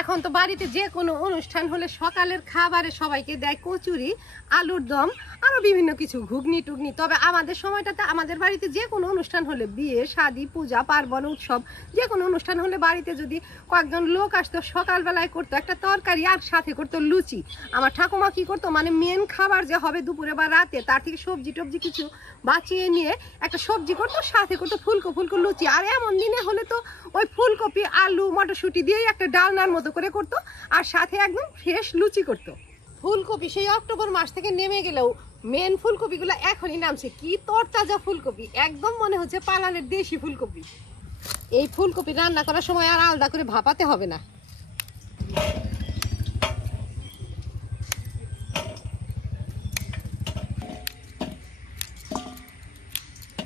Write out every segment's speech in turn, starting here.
এখন তো বাড়িতে যে কোনো অনুষ্ঠান হলে সকালের খাবারে সবাইকে দেয় কচুরি, আলুর দম, আরো বিভিন্ন কিছু ঘুগনি টুগনি। তবে আমাদের সময়টাতে আমাদের বাড়িতে যে কোনো অনুষ্ঠান হলে, বিয়ে শাদী পূজা পার্বণ উৎসব, যে কোনো অনুষ্ঠান হলে বাড়িতে যদি কয়েকজন লোক আসতো সকালবেলায় করতো একটা তরকারি আর সাথে করতো লুচি। আমার ঠাকুমা কি করতো, মানে মেন খাবার যে হবে দুপুরে বা রাতে, তার থেকে সবজি টবজি কিছু বাঁচিয়ে নিয়ে একটা সবজি করতো, সাথে করতো ফুলকো ফুলকো লুচি। আর এমন দিনে হলে তো ওই ফুলকপি আলু মটরশুঁটি দিয়েই একটা ডালনার মতো করে করতো, আর সাথে একদম ফ্রেশ লুচি করতো। ফুলকপি সেই অক্টোবর মাস থেকে নেমে গেলেও মেন ফুলকপিগুলো এখনই নামছে। কি তরতাজা ফুলকপি, একদম মনে হচ্ছে পালানের দেশি ফুলকপি। এই ফুলকপি রান্না করার সময় আর আলাদা করে ভাপাতে হবে না।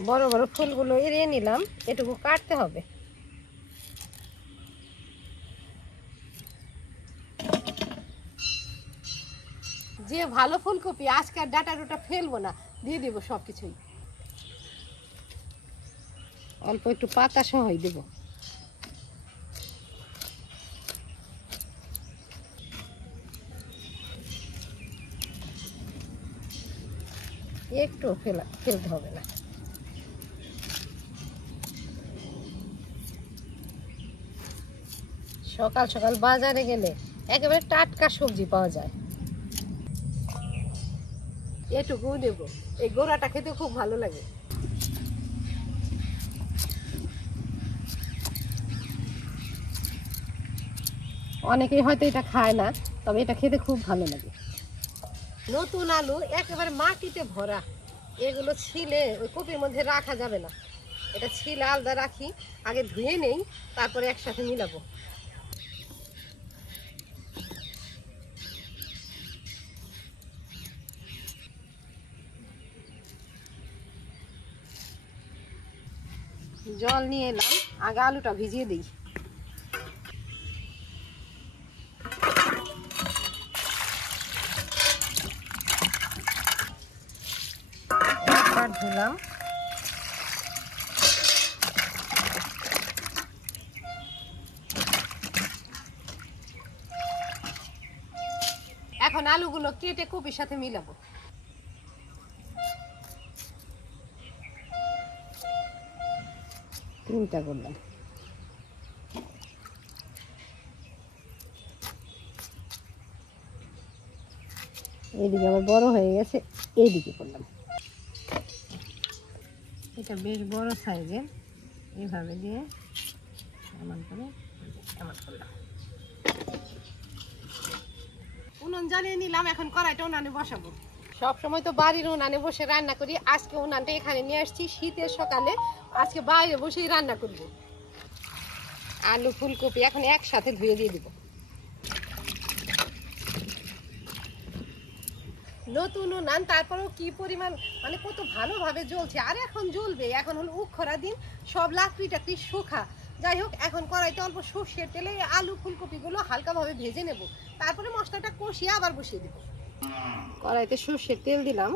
বড় বড় ফুলগুলো এড়িয়ে নিলাম, এটুকু কাটতে হবে। যে ভালো ফুলকপি, আজকে আর ডাটা ডোটা ফেলবো না, দিয়ে দিব সবকিছুই। অল্প একটু পাতা সহই দেব। একটু ফেলতে হবে না। সকাল সকাল বাজারে গেলে একেবারে টাটকা সবজি পাওয়া যায়। এটুকু দেব, এই গোড়াটা খেতে খুব ভালো লাগে। অনেকেই হয়তো এটা খায় না, তবে এটা খেতে খুব ভালো লাগে। নতুন আলু একেবারে মাটিতে ভরা, এগুলো ছিলে ওই কপির মধ্যে রাখা যাবে না। এটা ছিলে আলাদা রাখি, আগে ধুয়ে নেই, তারপরে একসাথে মিলাবো। জল নিয়ে এলাম, আগে আলুটা ভিজিয়ে দিই। একবার ধুলাম। এখন আলুগুলো কেটে কপির সাথে মিলাবো। তিনটা করলাম। এইদিকে আবার বড় হয়ে গেছে, এইদিকে করলাম। এটা বেশ বড় সাইজের, এইভাবে দিয়ে এমন করে এমন করলাম। উনুন জ্বালিয়ে নিলাম, এখন কড়াইটা উনানে বসাবো। সবসময় তো বাড়ির উনানে বসে রান্না করি, আজকে উনানটা এখানে নিয়ে আসছি। শীতের সকালে আজকে বাইরে বসেই রান্না করব। আলু ফুলকপি এখন একসাথে ধুয়ে দিয়ে দিব। নতুন উনান, তারপরেও কি পরিমাণ, মানে কত ভালোভাবে জ্বলছে। আর এখন জ্বলবে, এখন হলো উখরা দিন, সব লাকড়ি টাকড়ি শুখা। যাই হোক, এখন কড়াইতে অল্প সর্ষের তেলে আলু ফুলকপিগুলো হালকাভাবে ভেজে নেব, তারপরে মশলাটা কষিয়ে আবার বসিয়ে দেব। কড়াইতে সর্ষের তেল দিলাম।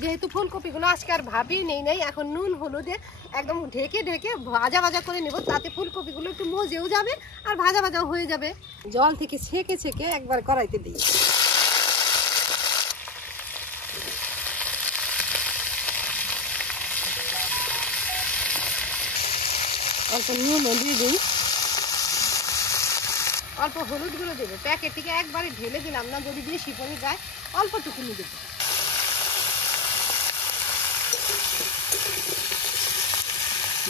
যেহেতু ফুলকপিগুলো আজকে আর ভাবেই নেই, এখন নুন হলুদে একদম ঢেকে ঢেকে ভাজা ভাজা করে নেব, তাতে ফুলকপিগুলো একটু মজেও যাবে আর ভাজা ভাজাও হয়ে যাবে। জল থেকে ছেঁকে ছেঁকে একবার কড়াইতে দিই। অল্প নুনও দিয়ে দিই, অল্প হলুদ গুঁড়ো দেবো। প্যাকেট থেকে একবারে ঢেলে দিলাম না, যদি বেশি পড়ে যায় অল্পটুকুনি দেবো।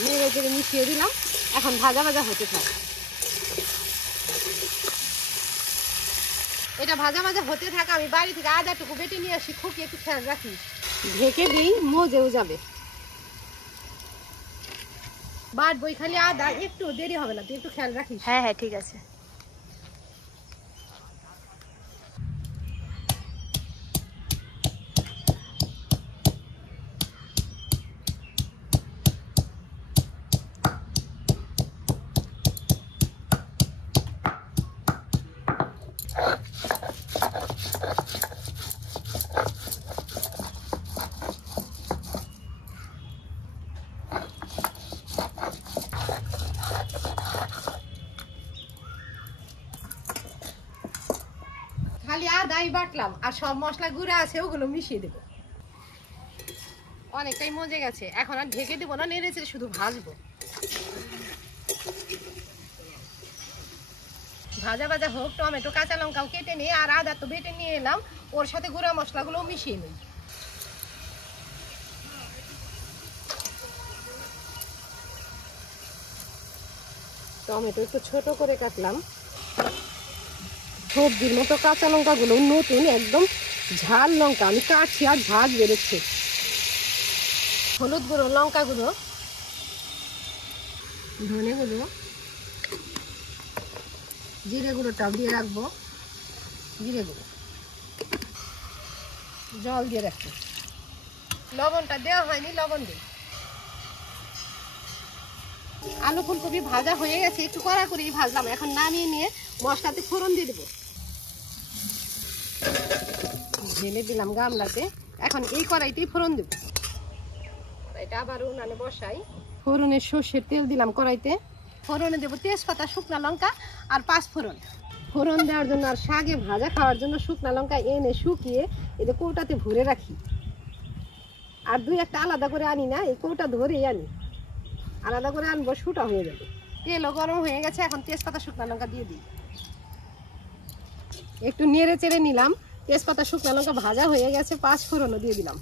নেড়ে চেড়ে মিশিয়ে দিলাম, এখন ভাজা ভাজা হতে থাকে। এটা ভাজা ভাজা হতে থাকা, আমি বাড়ি থেকে আদাটুকু বেটে নিয়ে আসি, খুব একটু খেয়াল রাখি, ঢেকে দিই, মজেও যাবে। বাটবই খালি আদা, একটু দেরি হবে না, তুই একটু খেয়াল রাখিস। হ্যাঁ হ্যাঁ ঠিক আছে। খালি আদাই বাটলাম আর সব মশলা গুঁড়া আছে ওগুলো মিশিয়ে দেবো। অনেকটাই মজে গেছে, এখন আর ঢেকে দেবো না, নেড়েছে শুধু ভাজবো। ভাজা ভাজা হোক, টমেটো কাঁচা লঙ্কাও কেটে নিয়ে আর আদা তো বেটে নিয়ে এলাম, ওর সাথে গুঁড়া মশলাগুলো মিশিয়ে নিই। টমেটো একটু ছোট করে কাটলাম। সবজির মতো কাঁচা লঙ্কাগুলো নতুন একদম ঝাল লঙ্কা, আমি কাটছি আর ঝাঁজ বেরোচ্ছে। হলুদ গুঁড়ো, লঙ্কা গুঁড়ো, ধনে গুঁড়ো, জিরে গুঁড়োটাও দিয়ে রাখবো, জিরে গুঁড়ো, জল দিয়ে রাখবো। লবণটা দেওয়া হয়নি, লবণ দিই। আলু ফুলকপি ভাজা হয়ে গেছে, একটু কড়া করেই ভাজলাম। এখন নামিয়ে নিয়ে মশলাতে ফোড়ন দিয়ে দেবো। ঢেলে দিলাম গামলাতে, এখন এই কড়াইতেই ফোড়ন দেবো। এটা আবার উনানে বসাই। ফোড়নের সর্ষের তেল দিলাম কড়াইতে। ফোড়নে দেবো তেজপাতা, শুকনা লঙ্কা আর 5 ফোড়ন। ফোড়ন দেওয়ার জন্য আর শাকে ভাজা খাওয়ার জন্য শুকনা লঙ্কা এনে শুকিয়ে এই যে কৌটাতে ভরে রাখি। আর 2-1টা আলাদা করে আনি না, এই কৌটা ধরেই আনি। আলাদা করে আনবো, শুটা হয়ে যাবে। তেলও গরম হয়ে গেছে, এখন তেজপাতা শুকনা লঙ্কা দিয়ে দিই। একটু নেড়ে চেড়ে নিলাম। তেজপাতা শুকনা লঙ্কা ভাজা হয়ে গেছে, 5 ফোড়নও দিয়ে দিলাম।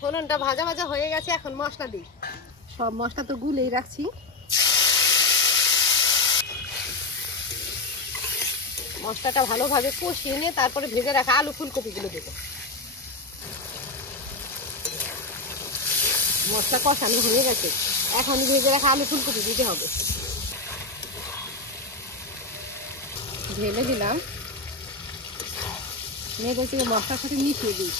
ফোড়নটা ভাজা ভাজা হয়ে গেছে, এখন মশলা দিই। সব মশলা তো গুলেই রাখছি। মশলাটা ভালোভাবে কষিয়ে নিয়ে তারপরে ভেজে রাখা আলু ফুলকপিগুলো দেবো। মশলা কষানো হয়ে গেছে, এখন ভেজে রাখা আলু ফুলকপি দিতে হবে। ঢেলে দিলাম, নেড়ে চেড়ে মশলার সাথে মিশিয়ে দিই।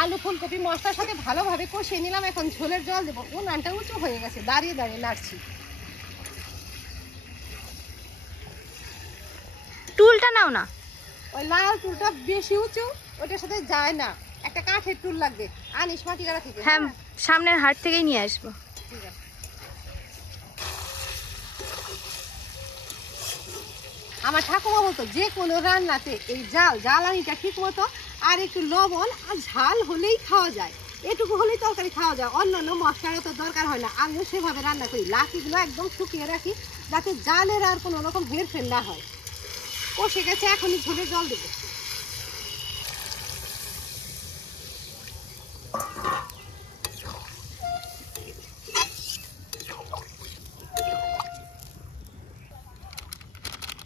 আলু ফুলকপি মশলার সাথে ভালোভাবে কষিয়ে নিলাম, এখন ঝোলের জল দেবো। উনানটা উঁচু হয়ে গেছে, দাঁড়িয়ে দাঁড়িয়ে নাড়ছি। টুলটা নাও না, ওই লাল টুলটা বেশি উঁচু, ওটার সাথে যায় না। একটা কাঠের টুল লাগবে, আনিস মাটিগাড়া থেকে। হ্যাঁ সামনের হাট থেকেই নিয়ে আসবো। ঠিক আছে। আমার ঠাকুমা বলতো যে কোনো রান্নাতে এই জ্বালানিটা ঠিক মতো আর একটু লবণ আর ঝাল হলেই খাওয়া যায়, এটুকু হলেই তরকারি খাওয়া যায়। অন্যান্য মশলারও তো দরকার হয় না। আমিও সেভাবে রান্না করি, লাঠিগুলো একদম শুকিয়ে রাখি যাতে জালের আর কোনো রকম হেরফের না হয়। কষে গেছে, এখনই ঝোলে জল দেবো।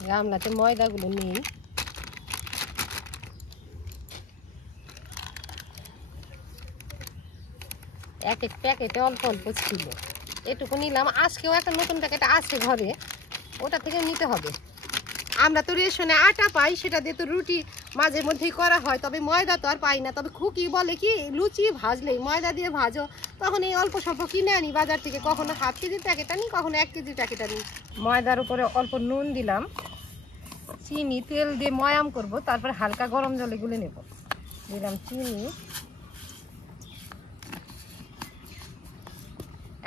গামলাতে ময়দাগুলো নেই। এক এক প্যাকেটে অল্প অল্প ছিল, এটুকু নিলাম। আজকেও একটা নতুন প্যাকেট আছে ঘরে, ওটা থেকে নিতে হবে। আমরা তো রেশনে আটা পাই, সেটা দিয়ে তো রুটি মাঝে মধ্যেই করা হয়, তবে ময়দা তো আর পাই না। তবে খুকি বলে কি লুচি ভাজলেই ময়দা দিয়ে ভাজো, তখন এই অল্প স্বল্প কিনে আনি বাজার থেকে। কখনো ½ কেজির প্যাকেট আনি, কখনো 1 কেজির প্যাকেট আনি। ময়দার উপরে অল্প নুন দিলাম, চিনি, তেল দিয়ে ময়াম করব, তারপর হালকা গরম জলে গুলে নেব। দিলাম চিনি,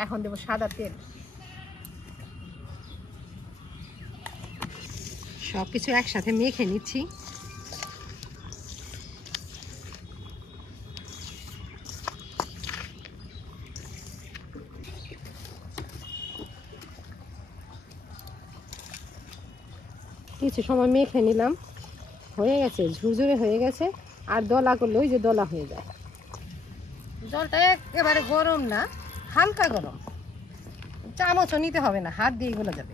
এখন দেবো সাদা তেল। সবকিছু একসাথে মেখে নিচ্ছি। কিছু সময় মেখে নিলাম, হয়ে গেছে, ঝুরঝুরে হয়ে গেছে। আর দলা করলে ওই যে দলা হয়ে যায়। জলটা একেবারে গরম না, হালকা গরম। চামচও নিতে হবে না, হাত দিয়ে গোলা যাবে।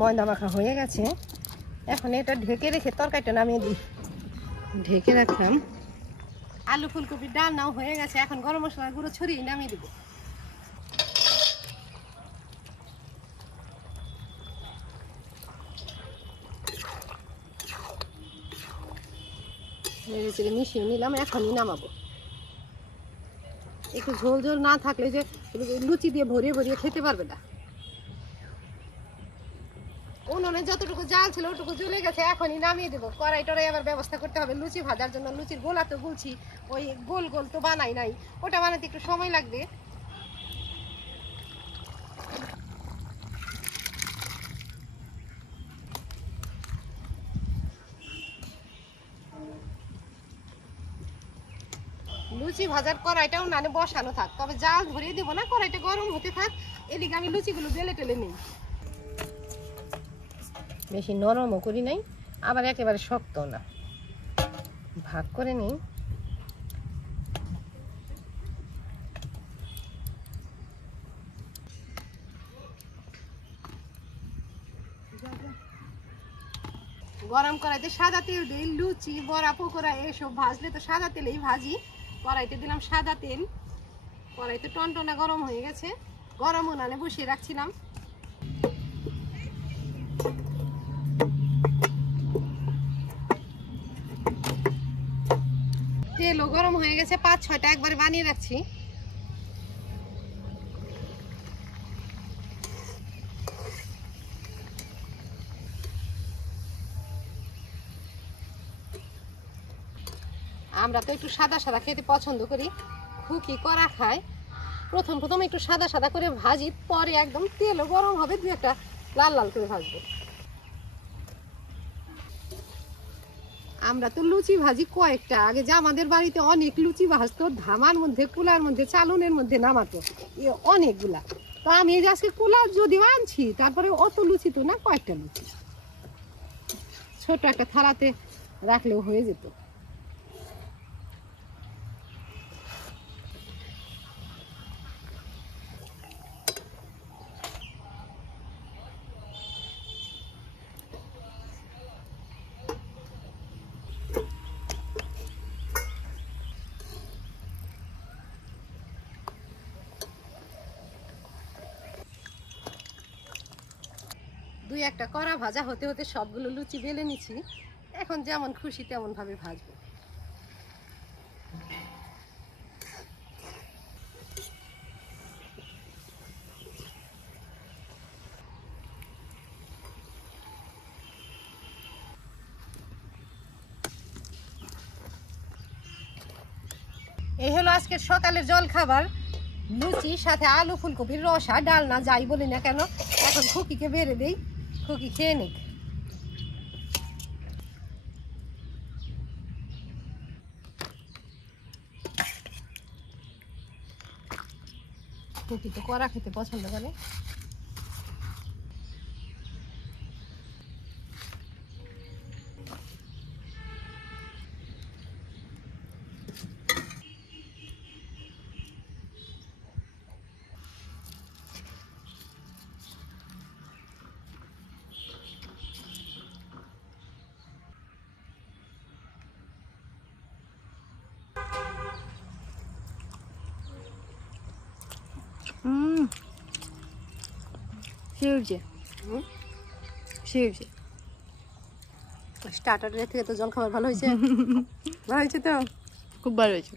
ময়দা মাখা হয়ে গেছে, এখন এটা ঢেকে রেখে তরকারিটা নামিয়ে দিই। ঢেকে রাখলাম। আলু ফুলকপির ডালনাও হয়ে গেছে, এখন গরম মশলার গুঁড়ো ছড়িয়ে নামিয়ে দিব। নেড়ে চেড়ে মিশিয়ে নিলাম, এখনই নামাবো। একটু ঝোল ঝোল না থাকলে যে লুচি দিয়ে ভরিয়ে ভরিয়ে খেতে পারবে না। উনুনে যতটুকু জাল ছিল ওটুকু জ্বলে গেছে, এখনই নামিয়ে দেবো। কড়াই টড়াই আবার ব্যবস্থা করতে হবে লুচি ভাজার জন্য। লুচির গোলা তো গুলছি, ওই গোল গোল তো বানাই নাই, ওটা বানাতে একটু সময় লাগবে। লুচি ভাজার কড়াইটা উনানে বসানো থাক, তবে জাল ধরিয়ে দেবো না, কড়াইটা গরম হতে থাক। এদিকে আমি লুচিগুলো বেলে টেলে নিই। বেশি নরমও করি নাই, আবার একেবারে শক্ত না, ভাগ করে নিই। গরম কড়াইতে সাদা তেল দিই, লুচি বড়া পকোড়া এসব ভাজলে তো সাদা তেলেই ভাজি। কড়াইতে দিলাম সাদা তেল, কড়াইতে টনটনা গরম হয়ে গেছে। গরম উনানে বসিয়ে রাখছিলাম। তেলও গরম হয়ে গেছে, 5-6টা একবারে বানিয়ে রাখছি। আমরা তো একটু সাদা সাদা খেতে পছন্দ করি, খুকি করা খায়। প্রথম প্রথম একটু সাদা সাদা করে ভাজি, পরে একদম তেলও গরম হবে, 2-একটা লাল লাল করে ভাজবো। আমরা তো লুচি ভাজি কয়েকটা, আগে যে আমাদের বাড়িতে অনেক লুচি ভাজতো, ধামার মধ্যে কুলার মধ্যে চালনের মধ্যে নামাতো অনেকগুলা। তো আমি এই যে আজকে কুলার যদিও আনছি, তারপরে অত লুচি তো না, কয়েকটা লুচি ছোট একটা থালাতে রাখলেও হয়ে যেত। দুই একটা কড়া ভাজা হতে হতে সবগুলো লুচি বেলে নিচ্ছি। এখন যেমন খুশি তেমন ভাবে ভাজবো। এই হলো আজকের সকালের জল খাবার, লুচি সাথে আলু ফুলকপির রসা, ডালনা যাই বলি না কেন। এখন খুকিকে বেড়ে দেই, খুকি খেয়ে নিক। খুকি তো কড়া খেতে পছন্দ করে। স্টার্টারের থেকে তো জল খাবার ভালো হয়েছে। ভালো হয়েছে তো, খুব ভালো হয়েছে।